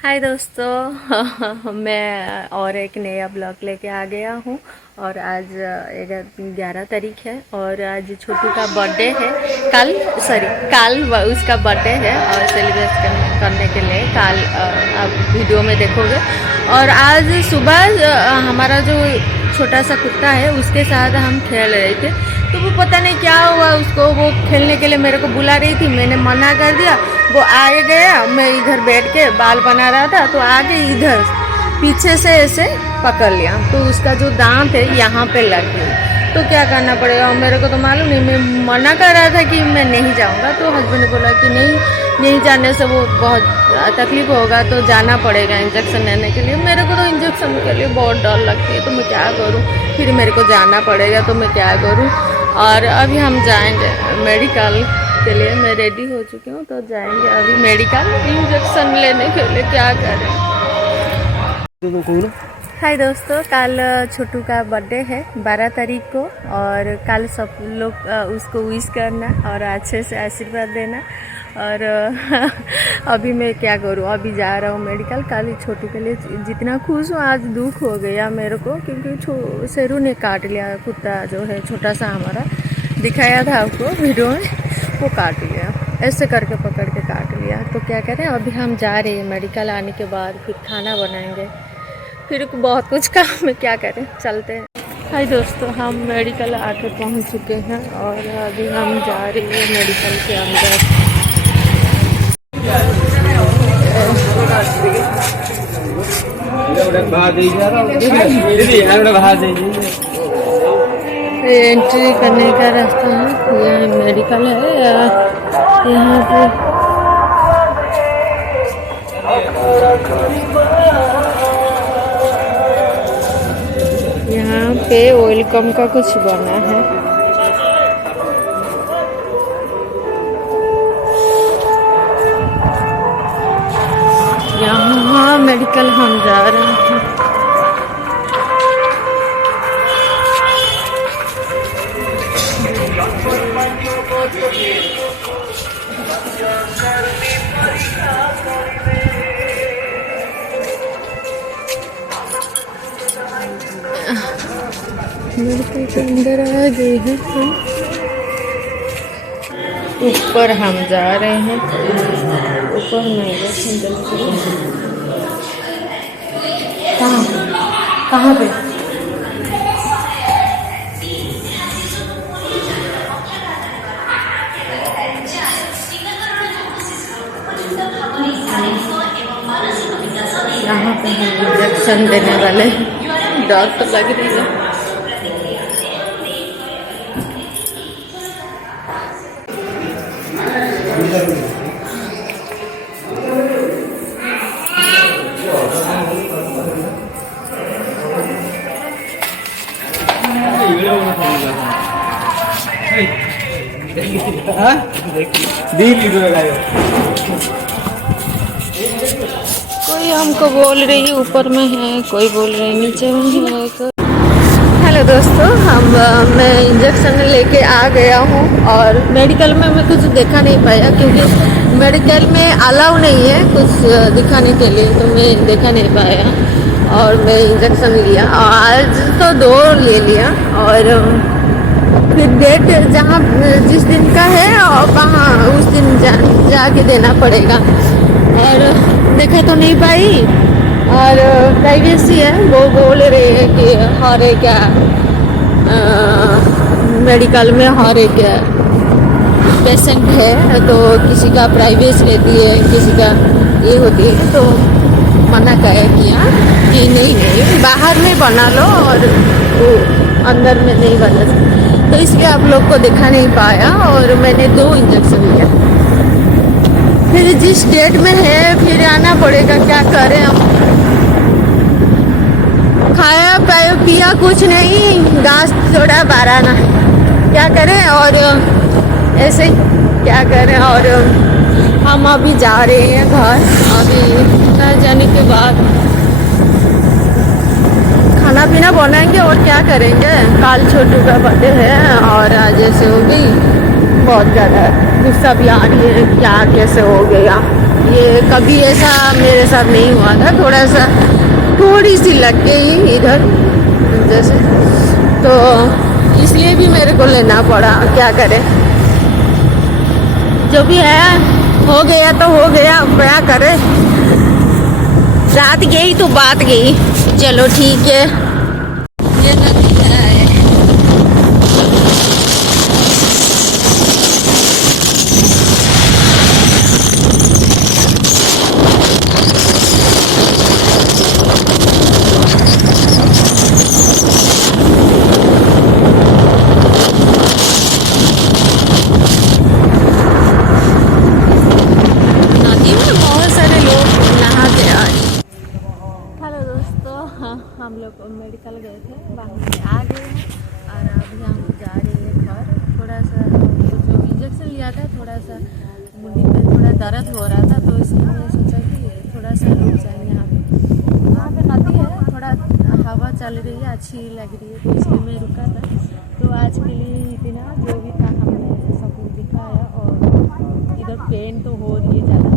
हाय दोस्तों मैं और एक नया ब्लॉग लेके आ गया हूँ। और आज 11 तारीख है और आज छोटू का बर्थडे है। कल उसका बर्थडे है और सेलिब्रेट करने के लिए कल आप वीडियो में देखोगे। और आज सुबह हमारा जो छोटा सा कुत्ता है उसके साथ हम खेल रहे थे, तो वो पता नहीं क्या हुआ उसको, वो खेलने के लिए मेरे को बुला रही थी, मैंने मना कर दिया। वो आए गया, मैं इधर बैठ के बाल बना रहा था तो आगे इधर पीछे से ऐसे पकड़ लिया, तो उसका जो दांत है यहाँ पे लग गई। तो क्या करना पड़ेगा, मेरे को तो मालूम नहीं, मैं मना कर रहा था कि मैं नहीं जाऊँगा, तो हस्बैंड ने बोला कि नहीं जाने से वो बहुत तकलीफ होगा, तो जाना पड़ेगा इंजेक्शन लेने के लिए। मेरे को तो इंजेक्शन के लिए बहुत डर लगती है, तो मैं क्या करूँ, फिर मेरे को जाना पड़ेगा, तो मैं क्या करूँ। और अभी हम जाएंगे मेडिकल के लिए, मैं रेडी हो चुकी हूँ, तो जाएंगे अभी मेडिकल इंजेक्शन लेने के लिए। क्या करें। हाय दोस्तों, कल छोटू का बर्थडे है 12 तारीख को, और कल सब लोग उसको विश करना और अच्छे से आशीर्वाद देना। और अभी मैं क्या करूँ, अभी जा रहा हूँ मेडिकल। कल छोटू के लिए जितना खुश हूँ, आज दुख हो गया मेरे को, क्योंकि शेरू ने काट लिया, कुत्ता जो है छोटा सा हमारा, दिखाया था आपको वीडियो में, वो काट लिया, ऐसे करके पकड़ के काट लिया। तो क्या करें, अभी हम जा रहे हैं मेडिकल, आने के बाद फिर खाना बनाएंगे, फिर बहुत कुछ काम है, क्या करें, चलते हैं। हाय दोस्तों, हम मेडिकल आके पहुंच चुके हैं और अभी हम जा रहे हैं मेडिकल के अंदर। एंट्री करने का रास्ता है, यह मेडिकल है, यहाँ पे वेलकम का कुछ बना है। यहाँ मेडिकल हम जा रहे हैं। मेडिकल के अंदर आ गए हैं हम, ऊपर हम जा रहे हैं, ऊपर नहीं कहाँ पे यहाँ पे हम इंजेक्शन देने वाले, डर तो लग रही है। कोई हमको बोल रही है ऊपर में है, कोई बोल रही है नीचे में है। हेलो दोस्तों, मैं इंजेक्शन लेके आ गया हूँ और मेडिकल में मैं कुछ देखा नहीं पाया, क्योंकि मेडिकल में अलाउ नहीं है कुछ दिखाने के लिए, तो मैं देखा नहीं पाया और मैं इंजेक्शन लिया। और आज तो 2 ले लिया, और फिर डेट जहाँ जिस दिन का है और वहाँ उस दिन जाके देना पड़ेगा। और देखा तो नहीं पाई, और प्राइवेसी है, वो बोल रहे हैं कि हर एक मेडिकल में हर एक पेशेंट है, तो किसी का प्राइवेसी रहती है, किसी का ये होती है, तो मना किया कि नहीं बाहर में बना लो और वो अंदर में नहीं बना सकते, तो इसलिए आप लोग को दिखा नहीं पाया और मैंने 2 इंजेक्शन लिया। फिर जिस डेट में है फिर आना पड़ेगा, क्या करें हम। खाया पिया कुछ नहीं, घास थोड़ा बाराना, क्या करें। और ऐसे क्या करें। और हम अभी जा रहे हैं घर, अभी घर जाने के बाद खाना पीना बनाएंगे और क्या करेंगे। कल छोटू का बर्थडे है और आज ऐसे हो गई, बहुत ज़्यादा गुस्सा भी आ रही है, क्या कैसे हो गया। ये कभी ऐसा मेरे साथ नहीं हुआ था, थोड़ी सी लग गई इधर जैसे, तो इसलिए भी मेरे को लेना पड़ा। क्या करें, जो भी है हो गया तो हो गया, क्या करे, रात गई तो बात गई। चलो ठीक है, ये नदी है। नदी में बहुत सारे लोग नहाते आए। हेलो दोस्तों, हाँ, हम लोग मेडिकल गए थे, वहाँ से आ गए हैं और अभी हम जा रहे हैं घर। थोड़ा सा जो इंजेक्शन लिया था, थोड़ा सा मुंडी में थोड़ा दर्द हो रहा था, तो इसलिए मैंने सोचा कि थोड़ा सा रुक जाए। यहाँ पे नदी है, थोड़ा हवा चल रही है, अच्छी लग रही है, तो इसलिए मैं रुका था। तो आज के लिए इतना जो भी था हमने सब कुछ दिखाया। और इधर पेन तो हो रही है ज़्यादा,